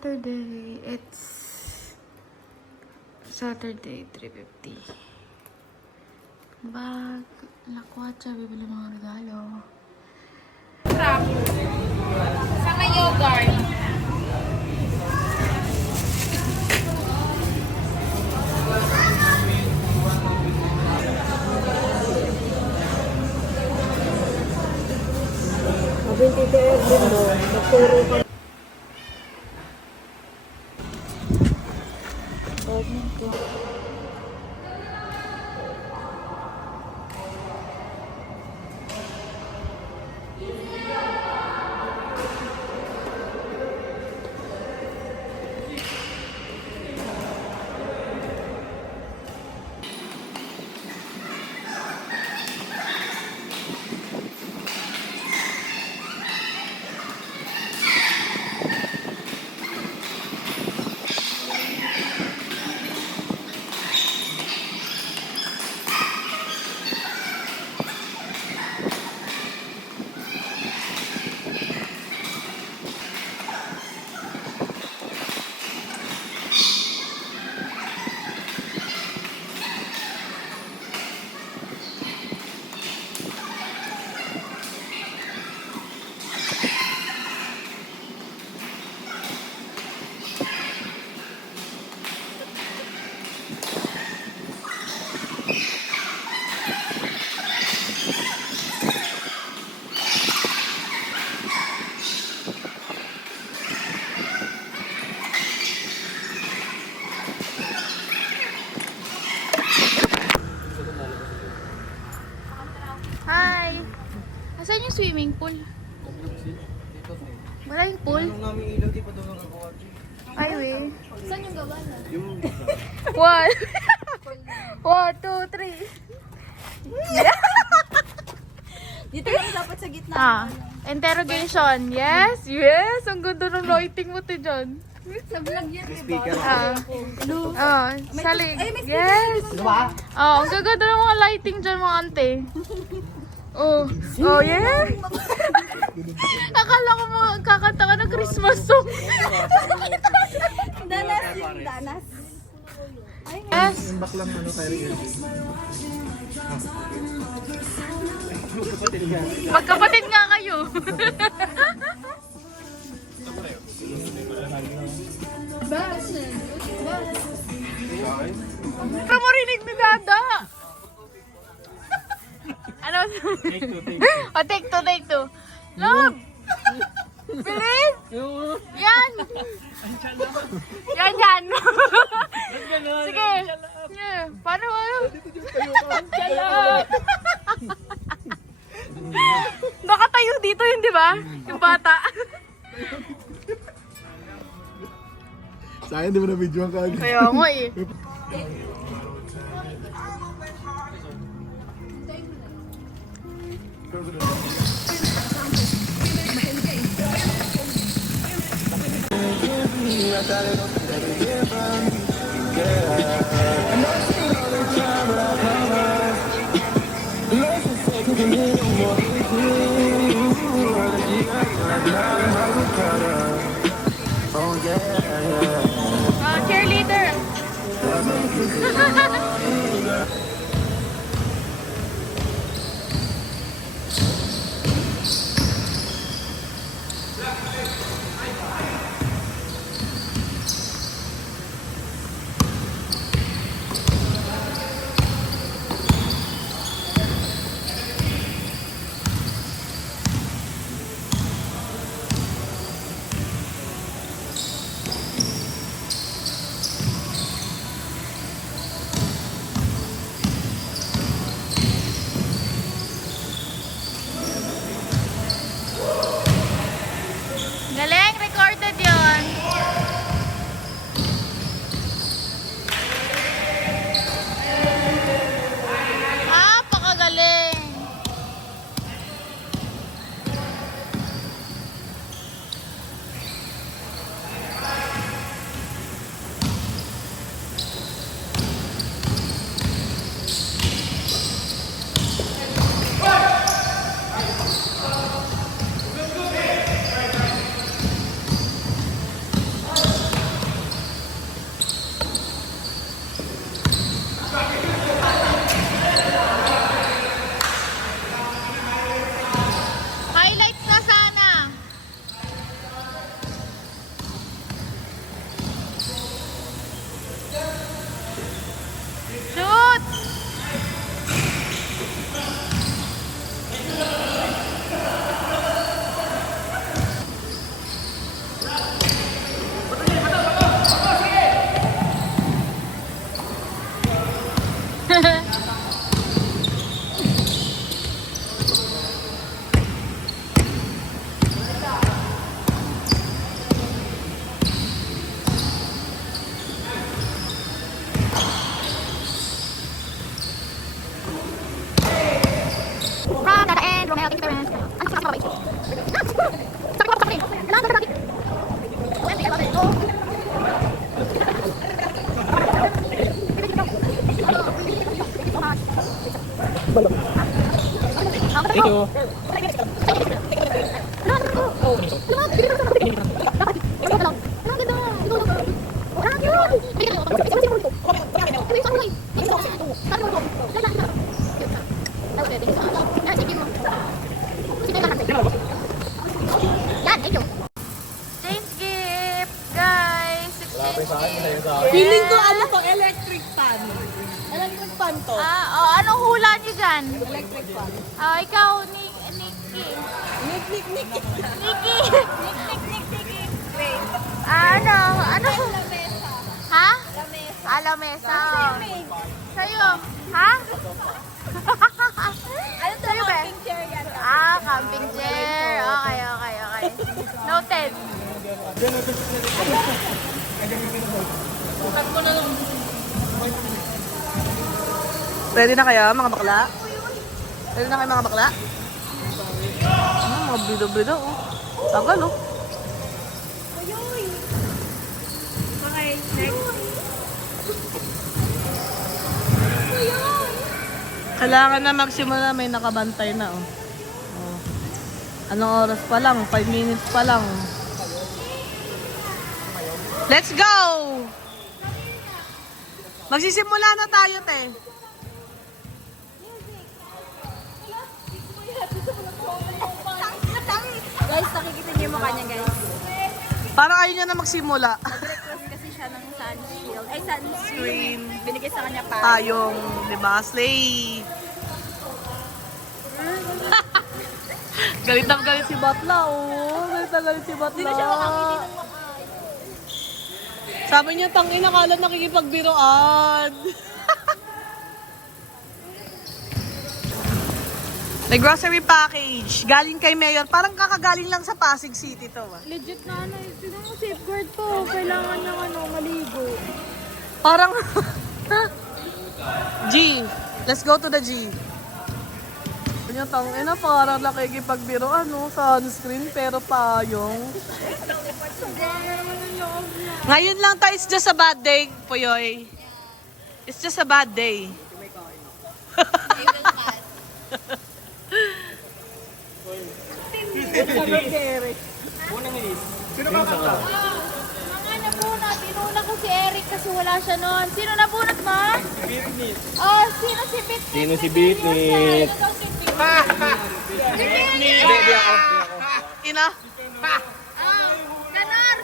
Saturday. It's Saturday, 3:50. Bag, lakwatsa, bibili mga regalo. Crab. Sama yogurt. Abing Tita Erwin mo, nagturo ka. Hi! Asan yung swimming pool? Wala yung pool? Ay, we. Saan yung gawa na? One. 1, 2, 3. Dito lang dapat sa gitna. Interrogation. Yes, yes. Ang ganda ng lighting mo to dyan. Sa vlog yan, diba? Salig. Yes. Ang gaganda ng mga lighting dyan, mga ante. Oh, yeah. Akala ko kakanta ka ng Christmas song. Danas yung danas. Yes. Magkapatid nga kayo. Pero marinig ni Dada. Ano? Take two. Love! Bilis! Yan! Yan! Sige! Yeah. Paano mo? Nakatayo dito yun, di ba? Yung bata. Sayang, di mo na video ang kagad. Kaya mo eh. Cheerleader. Ito. Exchange gift, guys. Exchange gift. Feeling ko ano to, electric fan. Electric fan to. Anong hula niyo dyan? Electric fan. Ikaw, Nikki. Nick. Nikki. Tik. Wait. Ano? Lamesa. Ha? Lamesa. Lamesa. Sa'yo. Ha? Ano to? Sa'yo ba? Camping chair yan. Camping chair. Okay. Noted. Ready na kayo, mga bakla? Ready na kayo, mga bakla? Mga bido-bido, oh. Tagal, oh. Okay, next. Kailangan na magsimula, may nakabantay na, oh. Oh. Anong oras pa lang? 5 minutes pa lang. Let's go! Magsisimula na tayo, te. Guys, nakikita niyo yung mukha niya, guys. Parang ayaw niya na magsimula. Nag-request kasi siya ng sunshield. Ay, sunscreen. Binigay sa kanya pa. Tayong, di ba, slay. Galit na galit si Batla, oh. Galit na galit si Batla. Hindi na siya makangiti ng mukha. Sabi niya, tangin, akala nakikipagbiroan. May grocery package. Galing kay Mayor. Parang kakagaling lang sa Pasig City to. Ah. Legit na Tignan mo, safeguard to. Kailangan ng maligo. Parang... G. Let's go to the G. Kanya tangin na, parang nakikipagbiroan, no? Sunscreen, pero payong. Ngayon lang tayo, it's just a bad day, Puyoy. It's just a bad day. Mga nabunot. Inuna ko si Eric kasi wala siya noon. Sino nabunot mo? Bitnit. Sino si Bitnit? Sino si Bitnit? Ina? Ganar.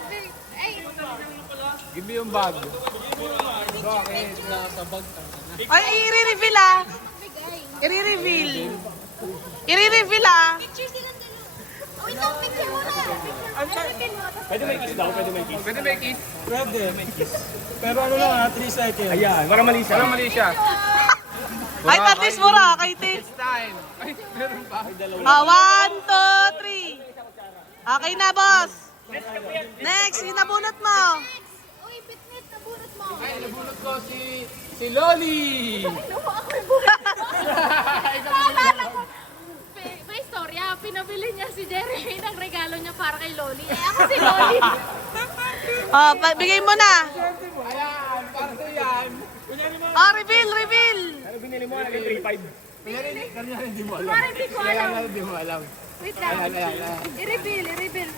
Give me yung bag. Ay, i-reveal ah. I-reveal. I-reveal ah. Picture silang dalawa. Oh, ito, picture mo na. Pwede may kiss daw, pwede may kiss. Pwede may kiss. Pwede, may kiss. Pero ano lang ha, 3 seconds. Ayan, para mali siya. Para mali siya. Ay, at least mura, kay Tit. Time. Ay, meron pa. 1, 2, 3. Okay na, boss. Next, inabunot mo. Uy, Bitnit, nabunot mo. Ay, nabunot ko si Loli. Naalala ko. May istorya. Pinabili niya si Jeremy ng regalo niya para kay Loli. Ako si Loli. Bigay mo na. Ayan, para sa yan. Reveal. Ano binili mo? Naging 3.5. Kanya hindi mo alam. Parang hindi ko alam. Hindi mo alam. Wait lang. Ayan. I-reveal.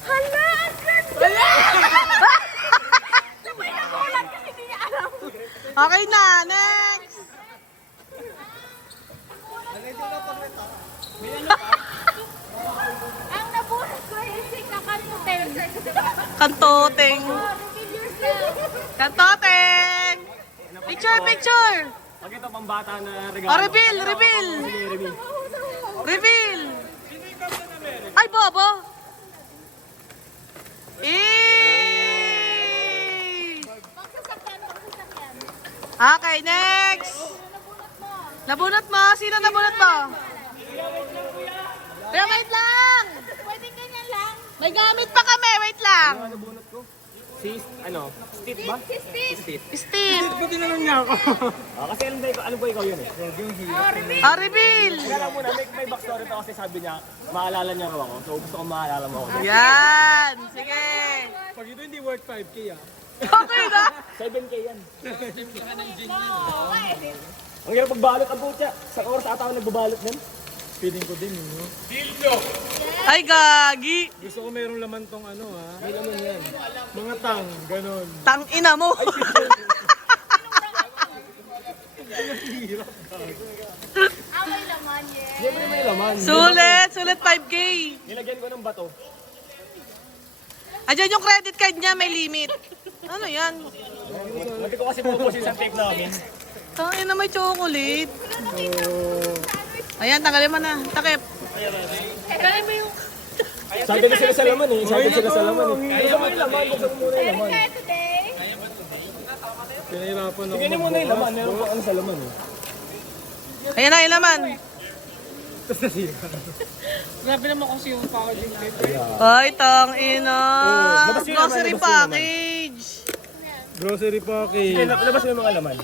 Hala, ang ganda! Sabay nakulat kasi hindi niya alam. Okay na, next. Ang nabunot ko ay si Kakantuteng. Kantoteng. Reveal yourself. Kantoteng. Picture. Pag ito pambata na regalo. Reveal. Remy. Reveal. Ay, bobo. Pagsasakyan. Okay, next. Nabunot mo. Sino nabunot mo? Pero wait lang. Pwede ganyan lang. May gamit pa kami. Wait lang. Ano bunot ko? Steve ba? Steve. Steve. Pati na lang niya ako. Kasi alam ko ikaw yun eh. Reveal. Kaya muna, may backstory to kasi sabi niya, maalala niya raw ako. So gusto ko maalala mo ako. Yan. Sige. Pag ito hindi worth 5K ah. Okay na. 7K yan. Ang hirap magbalot ang putya. Sa oras ata ako nagbabalot nun. Feeling ko din, no? Ay, gagi. Gusto ko mayroong laman tong ano, ha? May laman yan. Mga tang, ganon. Tang ina mo. Ah, may laman, yes. Siyempre may laman. Sulit 5K. Nilagyan ko ng bato. Ayan yung credit card niya, may limit. Ano yan? Mati ko kasi pupusin sa tape namin. Tang ina, may chocolate. Ayan, tanggalin mo na. Takip. Galing mo yung Sabi na sila sa laman eh. Sabi sila sa laman eh. Gusto mo yung laman, gusto mo muna yung laman. kaya today. Pinahirapan ako. Tingnan mo muna yung laman, meron pa ano sa laman eh. Ayan na, yung laman. Grabe naman kasi yung packaging paper. Ay, tang ina. labas yun naman, Grocery labas yun naman. package. Grocery package. Labas mo yung mga laman.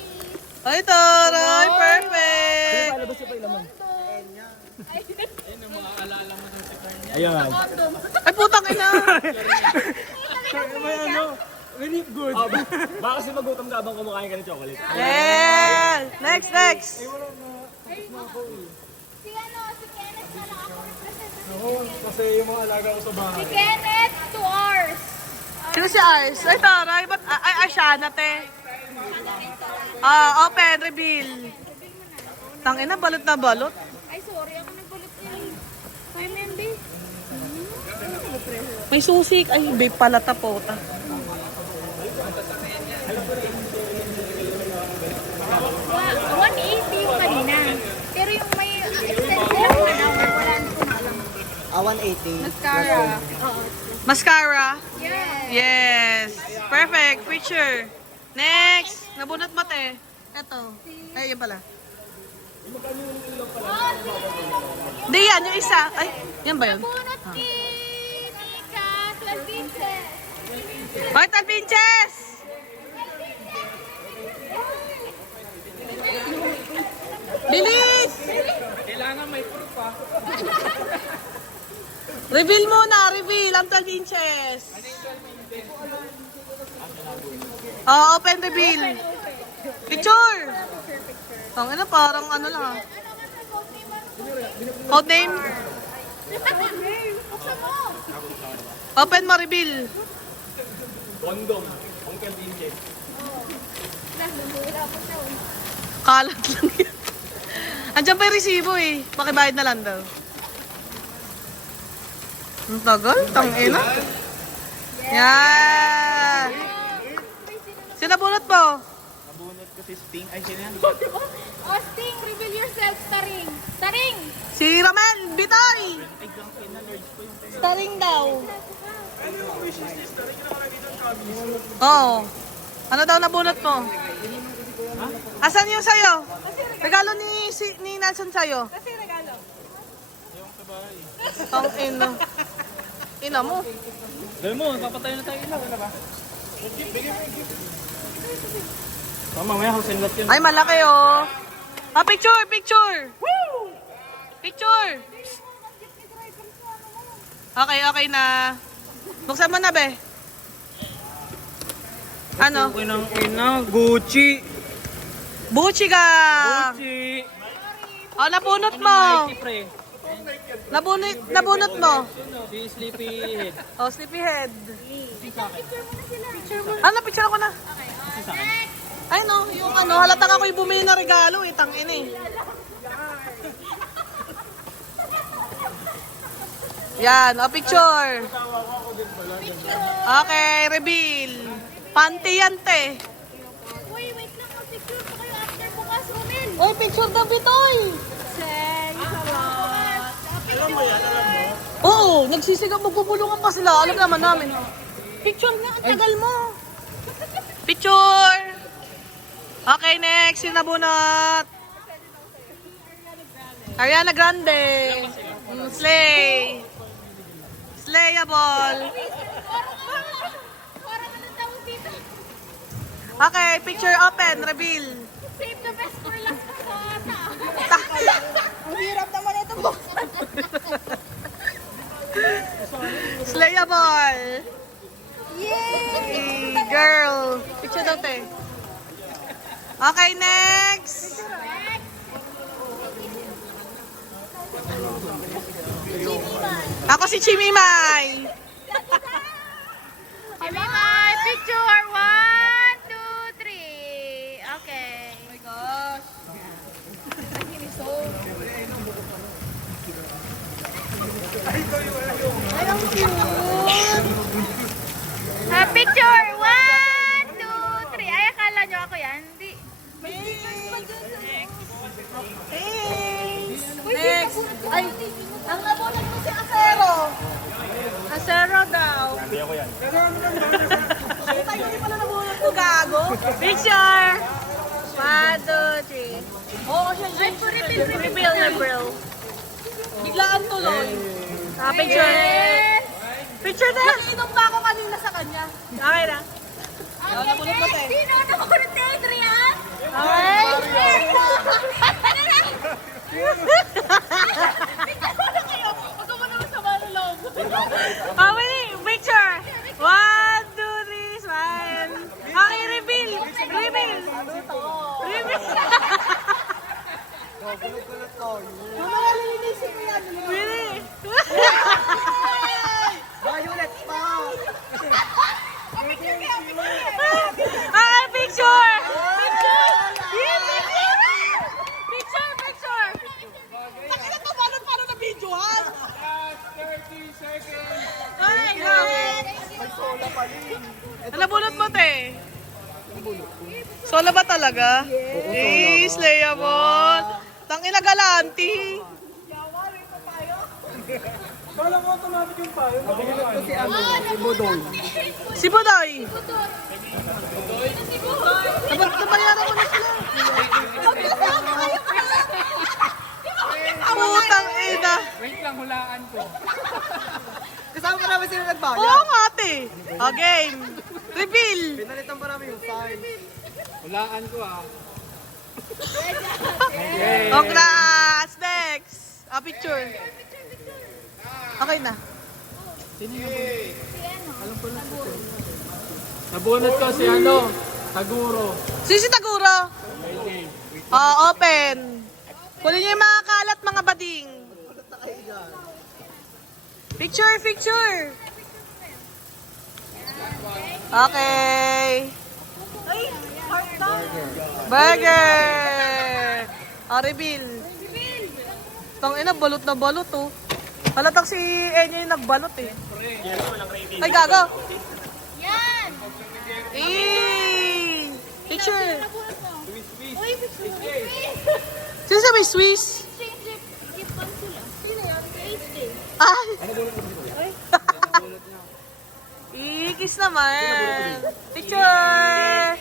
Ay, taray. Perfect. Labas mo pa yung laman. Ayan. Ay, putang ina. May ano, really good. Baka kasi magutom ka habang kumakain ka ng chocolate. Yeah. Next. Si Kenneth na lang ako. Ako, kasi yung mga alaga ko sa bahay. Si Kenneth, 2 hours. Sino si Ars? Ay, taray. Ba't? Ay, Ashana, te. Open, reveal. Tang ina, balot na balot. Ay, sorry. Ako nagbulit yun. Kaya MMB. May susik. Ay, babe pala tapota. 180 yung kanina. Pero yung may extended na wala na po na alam. 180. Mascara. Mascara. Yes. Yes. Perfect. Picture. Next. Nabunot mate. Eto. Ay, yun pala. Di yan, yung isa. Ay, yan ba yun? Bunot ni Nika, 12 inches. Hoy, Talpinches! Bilis! Kailangan may proof pa. Reveal muna, reveal ang 12 inches. Open reveal. Picture! Ang ano, parang ano lang ah. Code name? Buksan mo. Open mo, reveal. Condom. Ang 12 inches. Kalat lang yan. Andiyan pa yung resibo eh. Pakibayad na lang daw. Ang tagal, tangina. Yan. Sinabunot mo? Nabunot ko si Sting. Ay, sino yan? Osting, reveal yourself, Taring. Taring! Si Ramel, Bitoy! Staring daw. Oo. Ano daw nabunot mo? Asan yung sayo? Regalo ni Nelson sayo. Kasi regalo. Ang ina. Ina mo. Dahil mo, papatayo na tayo ilaw. Wala ba? Mamaya, Hussein lot yun. Ay, malaki oh. Picture, picture. Woo! Picture. Okay na. Buksan mo na, be. Ano? Inang Gucci. Buchi ka. Gucci. Oh, nabunot mo. Pre. Nabunot mo. Si Sleepyhead. Oh, sleepyhead. Ano, picture ako na. Ay no, yung ano, halatang ako yung bumili na regalo, tangin eh. Yan, o picture. Okay, reveal. Panty yan, te. Uy, wait lang. Mag-picture pa kayo after bukas, Romel. Oy, picture daw, Bitoy. Alam mo yan, alam mo. Oo, nagsisigaw, magpupulungan pa sila. Alam naman namin. Picture nga, ang tagal mo. Picture. Okay, next, sinabunot. Ariana Grande. Slay. Slayable. Parang ano tawag dito? Okay, picture open, reveal. Save the best for last ka sa ata. Ang hirap naman ito buksan. Slayable. Yay! Girl. Picture daw, te. Okay, next. Ako si Chimimay. Give me my picture. 1, 2, 3. Okay. Oh my gosh. Picture. 1, 2, 3. Ay, akala nyo ako yan. Hindi. Next. Ay, ang nabunod mo si Acero. Acero daw. Hindi ako yan. Ay, tayo hindi pala nabunod ko, gago. Picture. 1, 2, 3. Oo, siya. Reveal. Biglaan tuloy. Picture. Picture na. Nakiinom pa ako kanina sa kanya. Okay na. Nabunod mo tayo. Sino nakulit ni Adrian? Okay. Okay, picture. 1, 2, 3, smile. Okay, reveal. Mamaya lilinisin mo yan. Really? Okay, picture. Picture. Nakita mo paano na video, ha? 30 seconds. Ay, ano bunot mo, te? Sola ba talaga? Yes, Leia mo. Tangina galanti. Kala ko automatic yung payo. Nabunod ko si si Bodoy. Si Budoy. Nabayaran mo na sila. Putang ina. Wait lang, hulaan ko. Kasama pa namin sila nagbayad. Oo nga, te. O, game. Reveal. Pinalitan pa namin yung sign. Hulaan ko ah. Congrats. Next. Picture. Okay na. Nabunod ko si ano, Taguro. Sisi Taguro. Open. Kunin niyo yung mga kalat, mga bading. Picture. Okay. Burger. Reveal. Tangina, balot na balot, oh. Halatang si Enya yung nagbalot, eh. Ay, gago. Yan. Picture. Uy, picture. Sino sabi Swiss? Sino yan? HD. Ay! Ikis naman. Picture!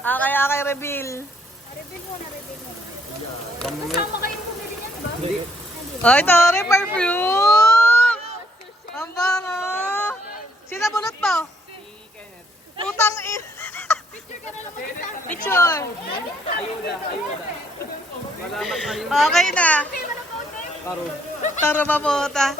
Okay, reveal. Reveal mo na. Kasama kayong pumili niyan ba? Oh, ito, perfume! Ang bango! Sino bunot mo? Putang in... Picture! Okay na. Taro pa puta.